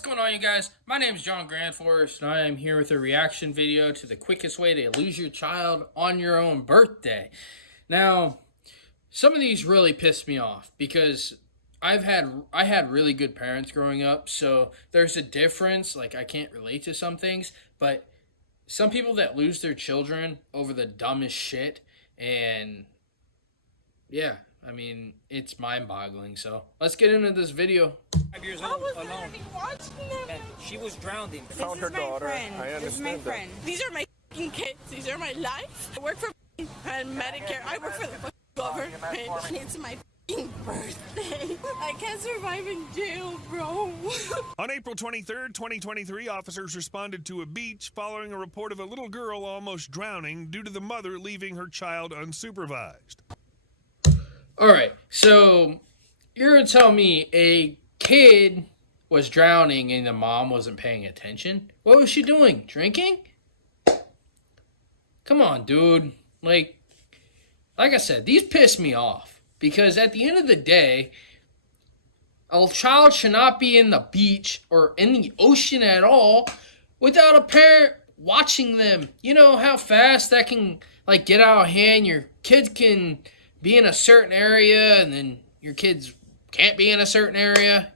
What's going on, you guys? My name is John Grandforest, and I am here with a reaction video to the quickest way to lose your child on your own birthday. Now, some of these really pissed me off because I had really good parents growing up, so there's a difference. Like, I can't relate to some things, but some people that lose their children over the dumbest shit, and yeah, I mean, it's mind-boggling. So let's get into this video. 5 years old, alone. And she was drowning. Found her daughter. I understand This is my friend. These are my kids. These are my life. I work for Medicare. I work for the government. It's my birthday. I can't survive in jail, bro. On April 23rd, 2023, officers responded to a beach following a report of a little girl almost drowning due to the mother leaving her child unsupervised. All right, so you're gonna tell me a kid was drowning and the mom wasn't paying attention? What was she doing? Drinking? Come on, dude. Like I said, these piss me off because at the end of the day, a child should not be in the beach or in the ocean at all without a parent watching them. You know how fast that can get out of hand. Your kids can be in a certain area and then your kids can't be in a certain area,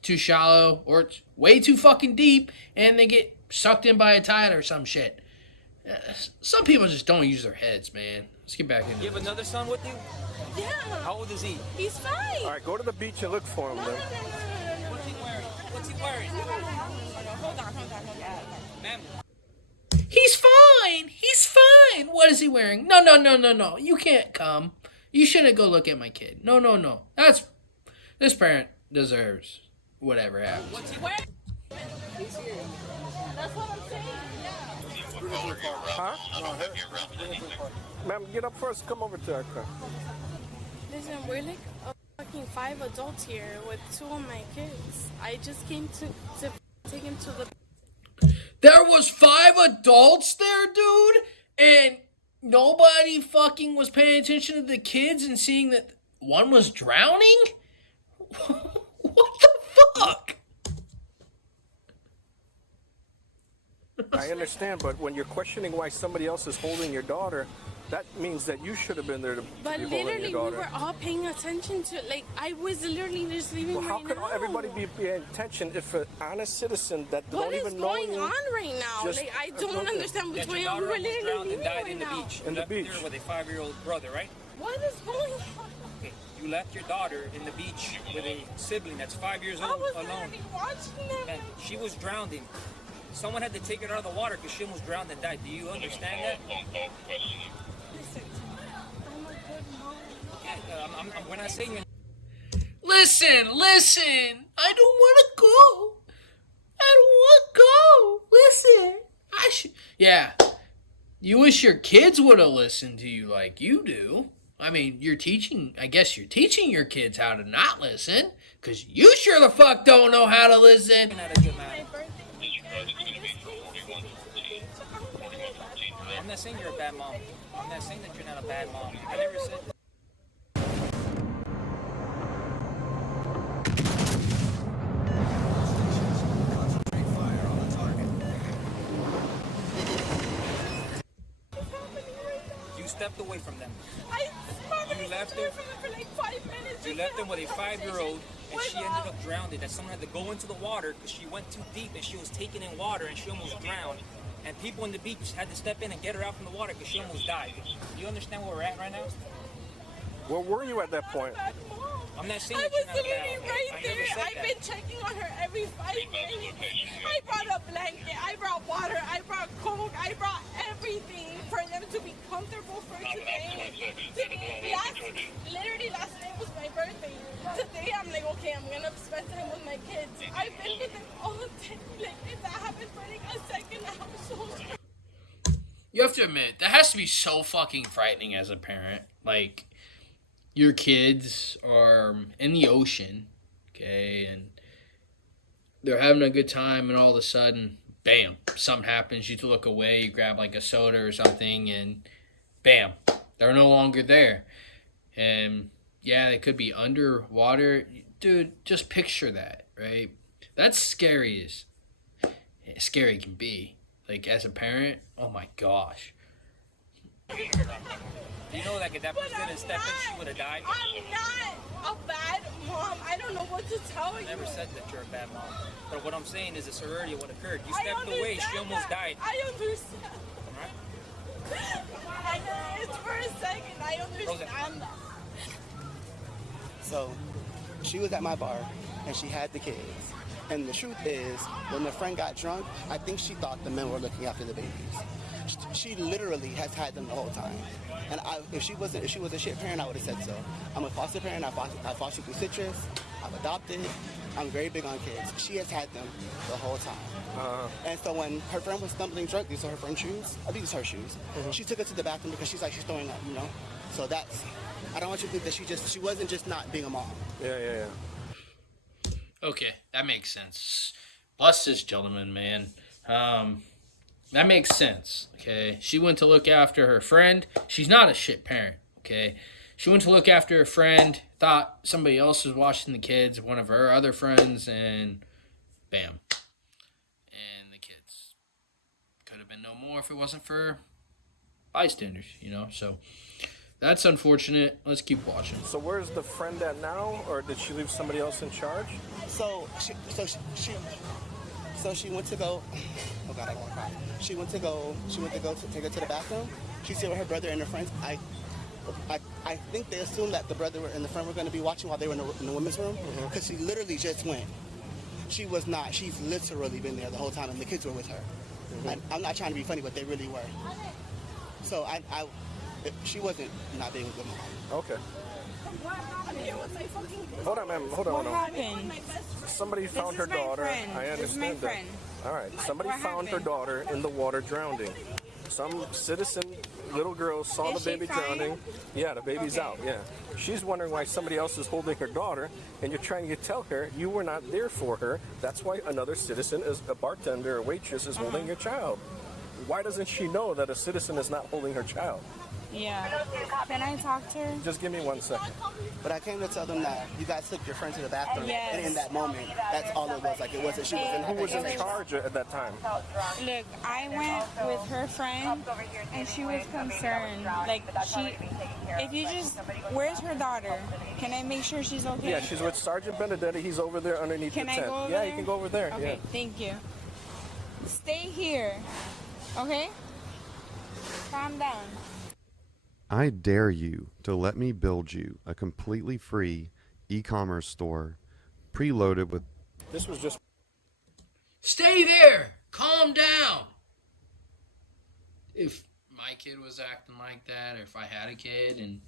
too shallow or it's way too fucking deep and they get sucked in by a tide or some shit. Some people just don't use their heads, man. Let's get back into You have this. another son with you? Yeah. How old is he? He's fine. All right, go to the beach and look for him then. What's he wearing? What's he wearing? Hold on. Ma'am, He's fine. He's fine. What is he wearing? No. You can't come. You shouldn't go look at my kid. No. This parent deserves whatever happens. what's he wearing? He's here. That's what I'm saying. Yeah. Huh? Ma'am, get up first. Come over to our car. Listen, we're like fucking 5 adults here with 2 of my kids. I just came to take him to the. There was 5 adults there, dude, and nobody fucking was paying attention to the kids and seeing that one was drowning? What the fuck? I understand, but when you're questioning why somebody else is holding your daughter, that means that you should have been there to But be holding literally, your we daughter. were all paying attention to. I was literally just leaving Well, how right could now. everybody be paying attention if an honest citizen that What don't is even know going you? on right now? just- I don't okay. understand what's That your going on. We daughter were almost literally drowned and leaving died right in the now. beach. In You the left beach. her with a 5-year-old brother, right? What is going on? Okay. You left your daughter in the beach with a sibling that's 5 years I old was alone. literally watching them. And she was drowning. Someone had to take her out of the water because she almost drowned and died. Do you understand that? Listen, I'm a good mom. Yeah, we're not saying you're Listen. I don't want to go. Listen. Yeah. You wish your kids would have listened to you like you do. I mean, I guess you're teaching your kids how to not listen, because you sure the fuck don't know how to listen. not a good My man. birthday. I'm not saying you're a bad mom. I'm not saying that you're not a bad mom. I never said that. You stepped away from them. You left her her- for like 5 minutes. You left them with a 5-year-old and she ended up drowning. That someone had to go into the water because she went too deep and she was taken in water and she almost drowned. And people on the beach had to step in and get her out from the water because she almost died. You understand where we're at right now? Where were you at that point? I'm not saying I that was you're not a literally bad right I there. never said I've that. been checking on her every 5 minutes. I brought a blanket. I brought water. I brought Coke. I brought everything for them to be comfortable for today. Literally last night was my birthday. Today I'm like, okay, I'm gonna spend time with my kids. I've been with them all day. Like, if that happened for like a second, I'm so stressed. You have to admit, that has to be so fucking frightening as a parent. Like, your kids are in the ocean, okay, and they're having a good time, and all of a sudden, bam, something happens. You look away, you grab like a soda or something, and bam, they're no longer there. And yeah, they could be underwater. Dude, just picture that, right? That's scary as scary can be. Like, as a parent, oh my gosh. You know, like if that person didn't step in, she would have died. I'm not a bad mom. I don't know what to tell you. I never said that you're a bad mom. But what I'm saying is the severity of what occurred. You I stepped away, she understand almost that. died. I understand. Alright? I know it's for a second. I understand that. So she was at my bar and she had the kids. And the truth is, when the friend got drunk, I think she thought the men were looking after the babies. She literally has had them the whole time. And if she was a shit parent, I would have said so. I'm a foster parent. I fostered through Citrus. I've adopted. I'm very big on kids. She has had them the whole time. And so when her friend was stumbling drunk, these are her friend's shoes. I think it's her shoes. She took her to the bathroom because she's throwing up, you know. So that's. I don't want you to think that she wasn't just not being a mom. Yeah. Okay, that makes sense. Bless this gentleman, man. That makes sense, okay? She went to look after her friend. She's not a shit parent, okay? She went to look after her friend, thought somebody else was watching the kids, one of her other friends, and bam. And the kids could have been no more if it wasn't for bystanders, you know? So that's unfortunate. Let's keep watching. So where's the friend at now, or did she leave somebody else in charge? So she went to go. Oh God, I don't want to cry. She went to go to take her to the bathroom. She's here with her brother and her friends. I think they assumed that the brother and the friend were going to be watching while they were in the women's room, because she literally just went. She was not. She's literally been there the whole time, and the kids were with her. I'm not trying to be funny, but they really were. So she wasn't not being a good mom. Okay. I'm here with my fucking kids. Hold on, ma'am. Hold on. What happened? Somebody found her is my daughter. friend. I This is my understand that. friend. All right. Somebody What found her happened? daughter in the water drowning. Some citizen, little girl, saw Is the she baby fine? drowning. Yeah, the baby's Okay. out. Yeah. She's wondering why somebody else is holding her daughter, and you're trying to tell her you were not there for her. That's why another citizen, is a bartender or waitress, is holding your child. Why doesn't she know that a citizen is not holding her child? Yeah. Can I talk to her? Just give me 1 second. But I came to tell them that you guys took your friend to the bathroom, Yes. and in that moment, that's all it was. Like, it wasn't. She was in. Who was in charge at that time? Look, I went with her friend, and she was concerned. Like, if you just, where's her daughter? Can I make sure she's okay? Yeah, she's with Sergeant Benedetti. He's over there underneath Can the I tent. go over Yeah, there? you can go over there. Okay, Yeah. thank you. Stay here, okay? Calm down. I dare you to let me build you a completely free e-commerce store preloaded with This was just Stay there. Calm down. If my kid was acting like that, or if I had a kid and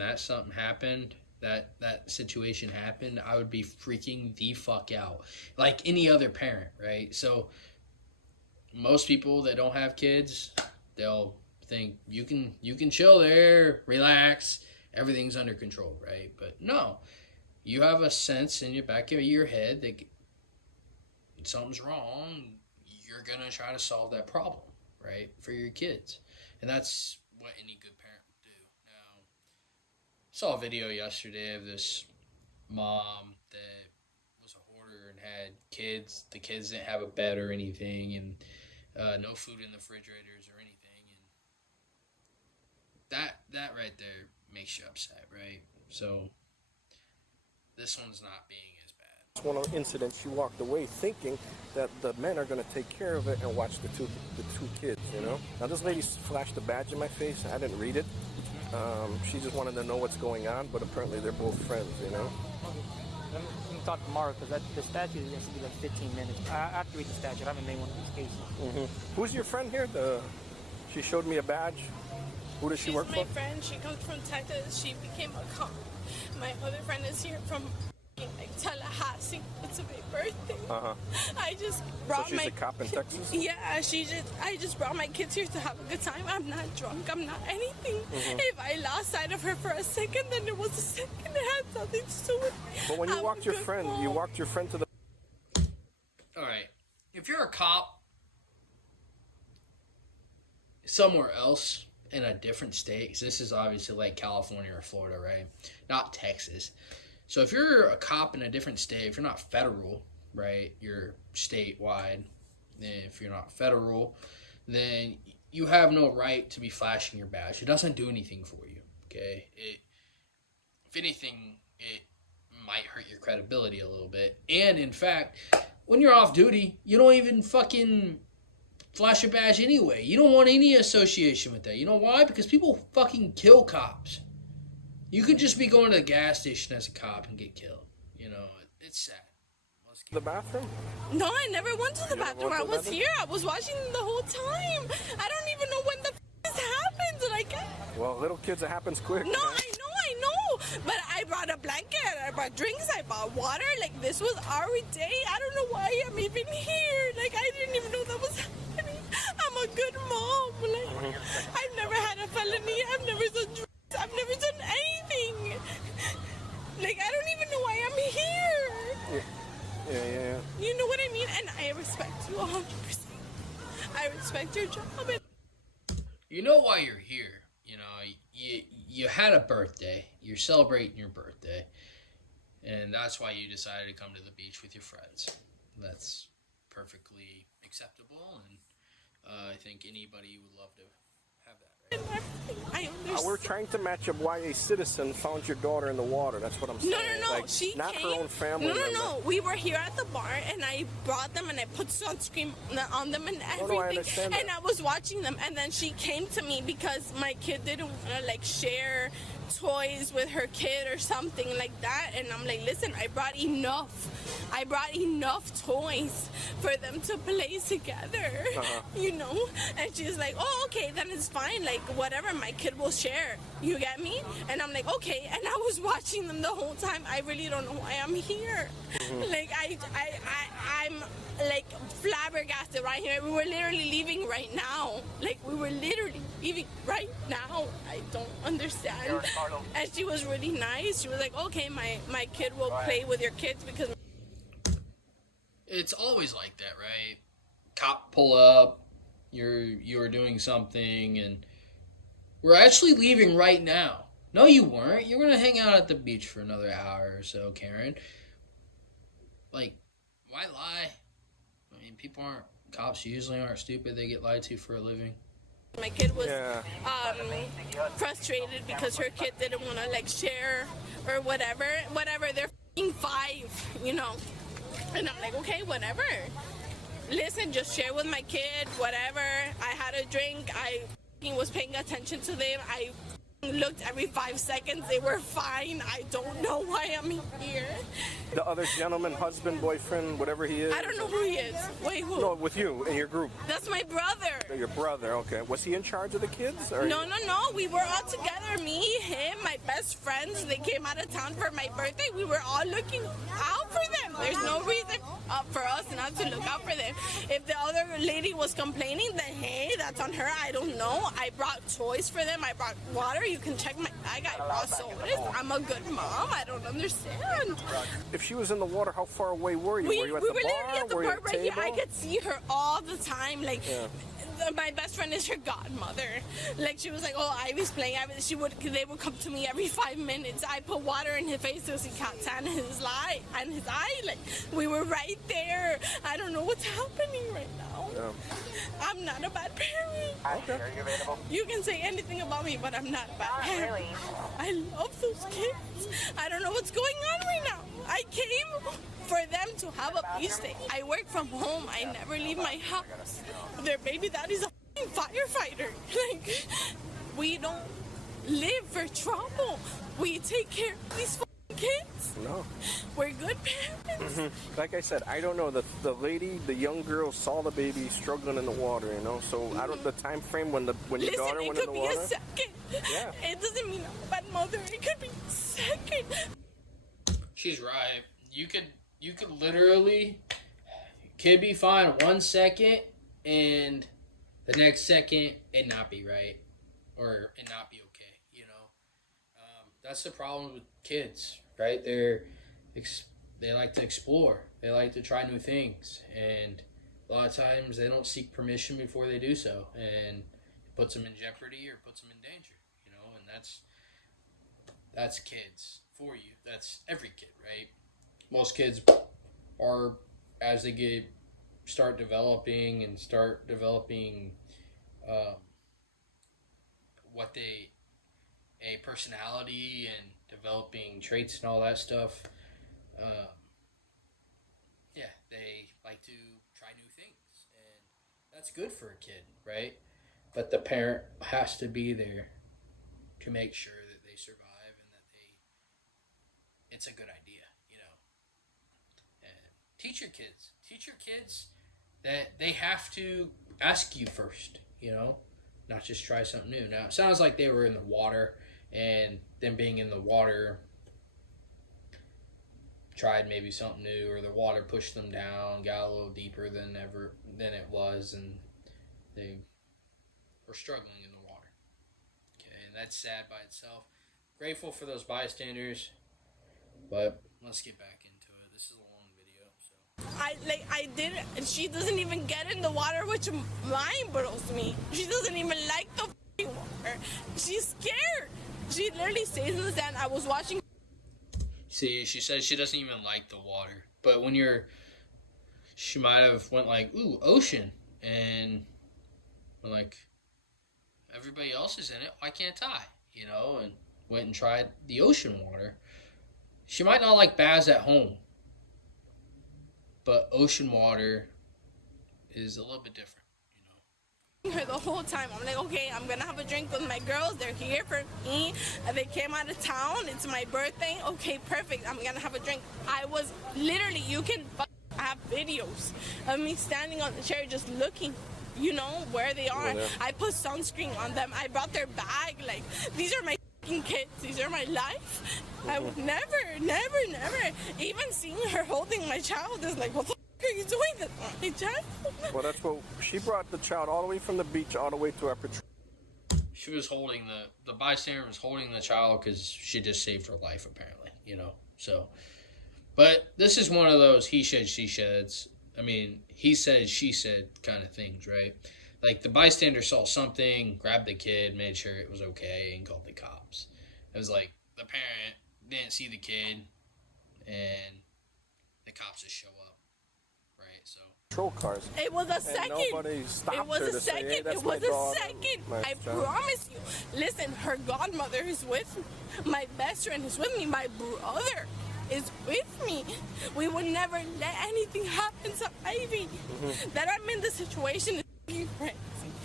that something happened, that situation happened, I would be freaking the fuck out. Like any other parent, right? So most people that don't have kids, they'll think you can chill there, relax, everything's under control, right? But no. You have a sense in your back of your head that something's wrong, you're going to try to solve that problem, right, for your kids. And that's what any good parent would do. Now, I saw a video yesterday of this mom that was a hoarder and had kids. The kids didn't have a bed or anything, and no food in the refrigerators or anything. And that right there makes you upset, right? So this one's not being as bad. one incident. She walked away thinking that the men are going to take care of it and watch the two kids, you know. Now this lady flashed a badge in my face. I didn't read it. She just wanted to know what's going on, but apparently they're both friends, you know. We can talk tomorrow because the statute is going to be like 15 minutes. I have to read the statute. I haven't made one of these cases. Who's your friend here? She showed me a badge. Who does she work She's my for? friend. She comes from Texas. She became a cop. My other friend is here from like Tallahassee. It's my birthday. I just So brought she's my a cop in Texas? Yeah, I just brought my kids here to have a good time. I'm not drunk. I'm not anything. If I lost sight of her for a second, then it was a second. It had nothing to do with me. But when you I'm walked a your good friend, mom. you walked your friend to the. All right. If you're a cop somewhere else in a different state, 'cause this is obviously like California or Florida, right? Not Texas. So if you're a cop in a different state, if you're not federal, right, you're statewide. If you're not federal, then you have no right to be flashing your badge. It doesn't do anything for you, okay? If anything, it might hurt your credibility a little bit. And in fact, when you're off duty, you don't even fucking flash a badge anyway. You don't want any association with that. You know why? Because people fucking kill cops. You could just be going to the gas station as a cop and get killed. You know, it's sad. The bathroom? No, I never went to the bathroom. I was here. I was watching the whole time. I don't even know when the this happened. Like, Well, little kids, it happens quick. no, I know. But I brought a blanket. I brought drinks. I bought water. Like, this was our day. I don't know why I'm even here. Like, I didn't even know that was happening. I'm a good mom. Like, I've never had a felony. I've never done drugs. I've never done anything. Like, I don't even know why I'm here. Yeah. You know what I mean? And I respect you 100%. I respect your job. You know why you're here. You know, you had a birthday. You're celebrating your birthday. And that's why you decided to come to the beach with your friends. That's perfectly acceptable. And I think anybody would love to have that. Right? I understand. We're trying to match up why a citizen found your daughter in the water. That's what I'm saying. No. Like, She not came. her own family. No. We were here at the bar, and I brought them, and I put sunscreen on them and everything. I understand that. And I was watching them, and then she came to me because my kid didn't want to like share toys with her kid or something like that. And I'm like, listen, I brought enough toys for them to play together. You know. And she's like, oh, okay, then it's fine. Like, whatever, my kid will share. You get me? And I'm like, okay. And I was watching them the whole time. I really don't know why I'm here. Like, I'm like flabbergasted right here. We were literally leaving right now. Like, we were literally leaving right now. I don't understand. And she was really nice. She was like, okay, my kid will play with your kids because It's always like that, right? Cop pull up, you're doing something, and we're actually leaving right now. No, you weren't. You're gonna hang out at the beach for another hour or so, Karen. Like, why lie? I mean, cops usually aren't stupid. They get lied to for a living. my kid was frustrated because her kid didn't want to like share or whatever. They're f***ing 5, you know. And I'm like, okay, whatever. Listen, just share with my kid, whatever. I had a drink. I was paying attention to them. I looked every 5 seconds. They were fine. I don't know why I'm here. The other gentleman, husband, boyfriend, whatever he is? I don't know who he is. Wait, who? No, with you, in your group. That's my brother. Your brother, okay. Was he in charge of the kids? Or No. We were all together. Me, him, my best friends. They came out of town for my birthday. We were all looking out for them. There's no reason for us not to look out for them. If the other lady was complaining, then hey, that's on her. I don't know. I brought toys for them. I brought water. You can check my bag. I brought sodas. I'm a good mom. I don't understand. if she was in the water, how far away were you? We Were you were at the bar? literally at the Were you bar at right here. table? I could see her all the time. Like, my best friend is her godmother. Like, she was like, oh, Ivy's playing. They would come to me every 5 minutes. I put water in his face so he can't tan his eye. Like, we were right there. I don't know what's happening right now. Yeah. I'm not a bad parent. Okay. You can say anything about me, but I'm not a bad parent. I love those kids. I don't know what's going on right now. I came for them to have a beach day. I work from home. I never leave my house. Their baby daddy's a f***ing firefighter. Like, we don't live for trouble. We take care of these f***ing kids. No. We're good parents. Like I said, I don't know. The lady, the young girl, saw the baby struggling in the water. You know, so I don't. The time frame when your Listen, daughter it went in could the be water. a second. Yeah. It doesn't mean I'm a bad mother. It could be a second. She's right. You could literally, kid be fine 1 second, and the next second it not be right, or it not be okay. You know, that's the problem with kids, right? They like to explore. They like to try new things, and a lot of times they don't seek permission before they do so, and it puts them in jeopardy or puts them in danger. You know, and that's kids for you. That's every kid, right? Most kids are, as they start developing what they a personality and developing traits and all that stuff. Yeah, they like to try new things, and that's good for a kid, right? But the parent has to be there to make sure that they survive and that it's a good idea, you know. And teach your kids that they have to ask you first, you know, not just try something new. Now, it sounds like they were in the water, and them being in the water tried maybe something new, or the water pushed them down, got a little deeper than it was, and they were struggling in the water. Okay, and that's sad by itself. Grateful for those bystanders, but let's get back into it. This is a long video, so. I did it, and she doesn't even get in the water, which mind blows me. She doesn't even like the f***ing water. She's scared. She literally stays in the sand. I was watching. See, she says she doesn't even like the water, but she might have went like, ooh, ocean, and went like, everybody else is in it, why can't I? You know, and went and tried the ocean water. She might not like baths at home, but ocean water is a little bit different, you know. Her the whole time. I'm like, okay, I'm gonna have a drink with my girls. They're here for me. They came out of town. It's my birthday. Okay, perfect. I'm gonna have a drink. I was literally, I have videos of me standing on the chair just looking, you know, where they are. Yeah. I put sunscreen on them. I brought their bag. Like, these are my kids. These are my life. I would never, even seeing her holding my child is like, what the f- are you doing this on my child? Well, that's what she brought the child all the way from the beach all the way to our patrol. She was holding the bystander was holding the child because she just saved her life, apparently, you know. So, but this is one of those he said, she says. I mean, he said, she said kind of things, right? Like, the bystander saw something, grabbed the kid, made sure it was okay, and called the cops. It was like the parent didn't see the kid, and the cops just show up, right? So. Patrol cars. It was a second. Nobody stopped It was her a to say, second. hey, that's It was my a daughter, second. my I child. promise you. Listen, her godmother is with me. My best friend is with me. My brother is with me. We would never let anything happen to Ivy. That I'm in the situation is crazy.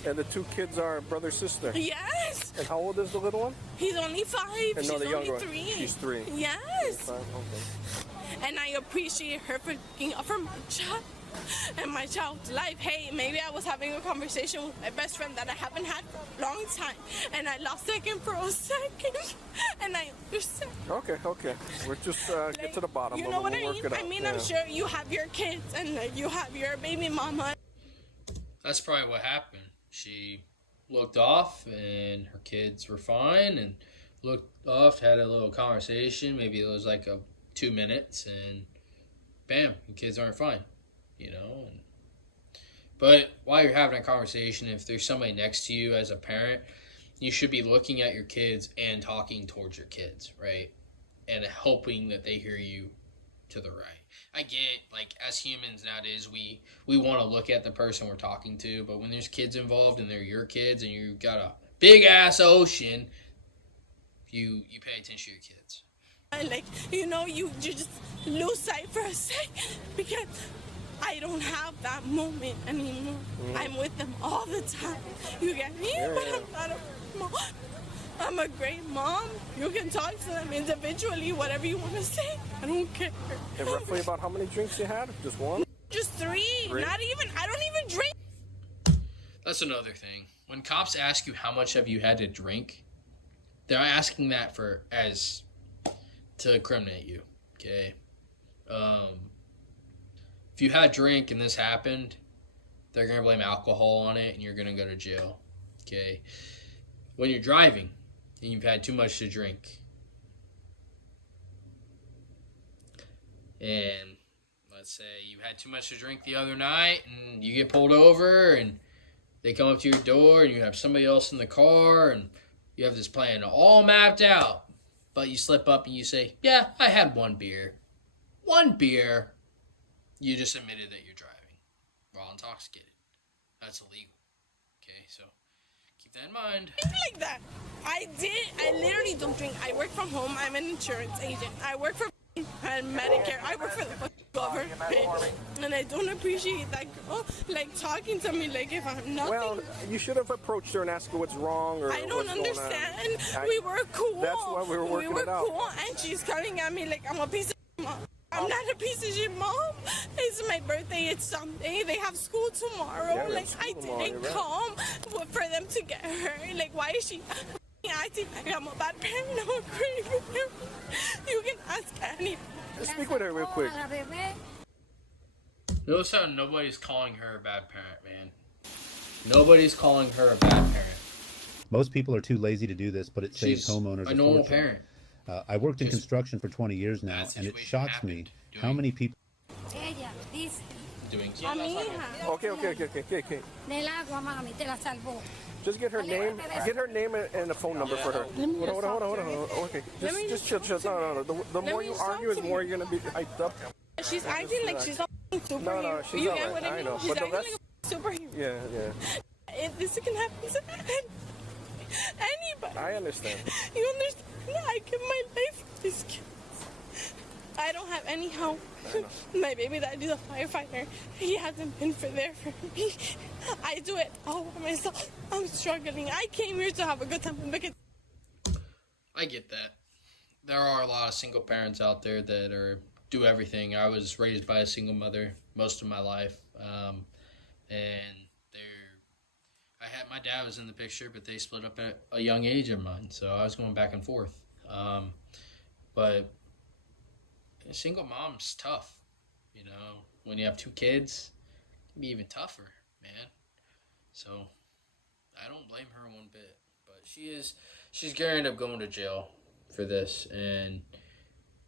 And the two kids are brother sister. Yes. And how old is the little one? He's only 5. And She's no, the only younger one. 3. She's 3. Yes. 5, okay. And I appreciate her for looking out for my child and my child's life. Hey, maybe I was having a conversation with my best friend that I haven't had for a long time, and I lost second for a second, and I understand. Okay. We're just get to the bottom You of know it. what We'll I work mean? it out. I mean, Yeah. I'm sure you have your kids and you have your baby mama. That's probably what happened. She looked off, and her kids were fine, and looked off, had a little conversation. Maybe it was like 2 minutes, and bam, your kids aren't fine, you know. But while you're having a conversation, if there's somebody next to you as a parent, you should be looking at your kids and talking towards your kids, right? And hoping that they hear you to the right. I get, like, as humans nowadays, we want to look at the person we're talking to, but when there's kids involved and they're your kids and you've got a big ass ocean, you pay attention to your kids. Like, you know, you just lose sight for a second because I don't have that moment anymore. I'm with them all the time. You get me? But I'm not a mom. I'm a great mom. You can talk to them individually, whatever you want to say. I don't care. And roughly about how many drinks you had? Just one? Just 3. Not even, I don't even drink. That's another thing. When cops ask you how much have you had to drink, they're asking that to incriminate you, okay? If you had a drink and this happened, they're going to blame alcohol on it and you're going to go to jail, okay? When you're driving and you've had too much to drink, and let's say you had too much to drink the other night and you get pulled over and they come up to your door and you have somebody else in the car and you have this plan all mapped out. but you slip up and you say, yeah, I had one beer. One beer. You just admitted that you're driving while intoxicated. That's illegal. Okay, so keep that in mind. Like that. I literally don't drink. I work from home. I'm an insurance agent. I work for Medicare. I work for the government. And I don't appreciate that girl, like, talking to me like if I'm nothing. Well, you should have approached her and asked her what's wrong or I don't what's going on. understand. We were cool. That's why we were working it out. Cool, and she's coming at me like I'm a piece of mom. I'm not a piece of shit, mom. It's my birthday. It's Sunday. They have school tomorrow. Yeah, like, I didn't come for them to get her. Like, why is she acting like I'm a bad parent? I'm a great parent. You can ask Annie. Speak with her real quick. Notice how nobody's calling her a bad parent, man. Nobody's calling her a bad parent. Most people are too lazy to do this, but it saves She's homeowners a a normal fortune. parent. I worked in Just- construction for 20 years now, That and it situation shocks happened me doing- how many people. Doing Okay. Nell'acqua, mami, te la salvo. Just get her name and a phone number for her. Hold on. Okay, just chill. No. The more you argue, the more you're gonna be hyped up. She's acting like she's a superhero. No, she's you not get right. what I I mean? know, She's but the acting rest- like a superhero. Yeah. If this can happen to anybody. I understand. You understand? I give my life for these kids. I don't have any help. My baby daddy's a firefighter. He hasn't been there for me. I do it all by myself. I'm struggling. I came here to have a good time because I get that. There are a lot of single parents out there that do everything. I was raised by a single mother most of my life, and my dad was in the picture, but they split up at a young age of mine, so I was going back and forth. But a single mom's tough, you know. When you have two kids, it can be even tougher, man. So I don't blame her one bit, but she's gonna end up going to jail for this, and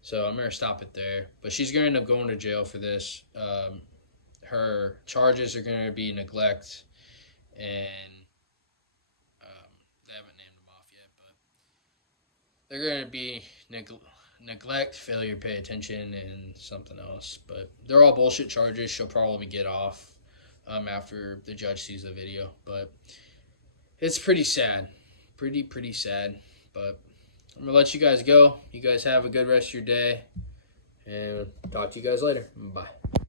so I'm gonna stop it there. But she's gonna end up going to jail for this. Her charges are gonna be neglect, and they haven't named them off yet, but they're gonna be neglect, failure to pay attention, and something else. But they're all bullshit charges. She'll probably get off after the judge sees the video. But it's pretty sad. Pretty sad. But I'm going to let you guys go. You guys have a good rest of your day. And talk to you guys later. Bye.